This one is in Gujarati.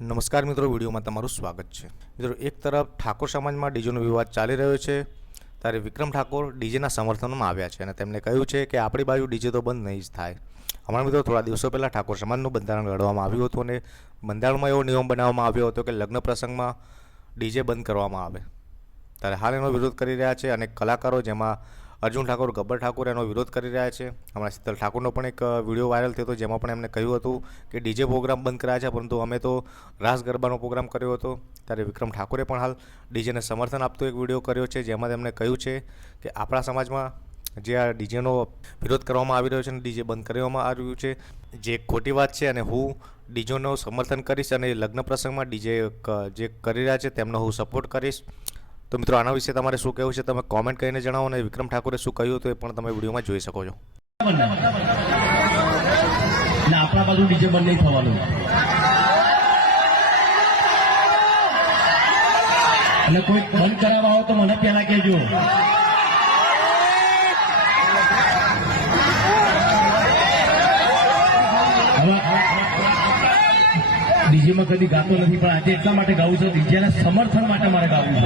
નમસ્કાર મિત્રો, વિડીયોમાં તમારું સ્વાગત છે. મિત્રો, એક તરફ ઠાકોર સમાજમાં ડીજેનો વિવાદ ચાલી રહ્યો છે, ત્યારે વિક્રમ ઠાકોર ડીજેના સમર્થનમાં આવ્યા છે અને તેમણે કહ્યું છે કે આપણી બાજુ ડીજે તો બંધ નહીં જ થાય. હમણાં મિત્રો, થોડા દિવસો પહેલાં ઠાકોર સમાજનું બંધારણ લડવામાં આવ્યું હતું અને બંધારણમાં એવો નિયમ બનાવવામાં આવ્યો હતો કે લગ્ન પ્રસંગમાં ડીજે બંધ કરવામાં આવે. ત્યારે હાલ એનો વિરોધ કરી રહ્યા છે અને કલાકારો જેમાં અર્જુન ઠાકોર, ગબ્બર ઠાકોર એનો વિરોધ કરી રહ્યા છે. હમણાં શીતલ ઠાકોરનો પણ એક વીડિયો વાયરલ થયો હતો, જેમાં પણ એમને કહ્યું હતું કે ડીજે પ્રોગ્રામ બંધ કરાયા છે, પરંતુ અમે તો રાસ ગરબાનો પ્રોગ્રામ કર્યો હતો. ત્યારે વિક્રમ ઠાકોરે પણ હાલ ડીજેને સમર્થન આપતો એક વીડિયો કર્યો છે, જેમાં તેમણે કહ્યું છે કે આપણા સમાજમાં જે આ ડીજેનો વિરોધ કરવામાં આવી રહ્યો છે અને ડીજે બંધ કરવામાં આવ્યું છે, જે ખોટી વાત છે અને હું ડીજેનો સમર્થન કરીશ અને લગ્ન પ્રસંગમાં ડીજે જે કરી રહ્યા છે, તેમનો હું સપોર્ટ કરીશ. તો મિત્રો, આના વિશે તમારે શું કહેવું છે? તમે કોમેન્ટ કરીને જણાવો અને વિક્રમ ઠાકોરે શું કહ્યું હતું એ પણ તમે વિડીયોમાં જોઈ શકો છો. આપણા બાજુ ડીજે બંધ નહીં થવાનું. અને કોઈ બંધ કરાવવા આવો તો મને પહેલા કહેજો. ડીજેમાં કદી ગાતો નથી પણ આજે એટલા માટે ગાવું છું ડીજેના સમર્થન માટે મારે ગાવું છે.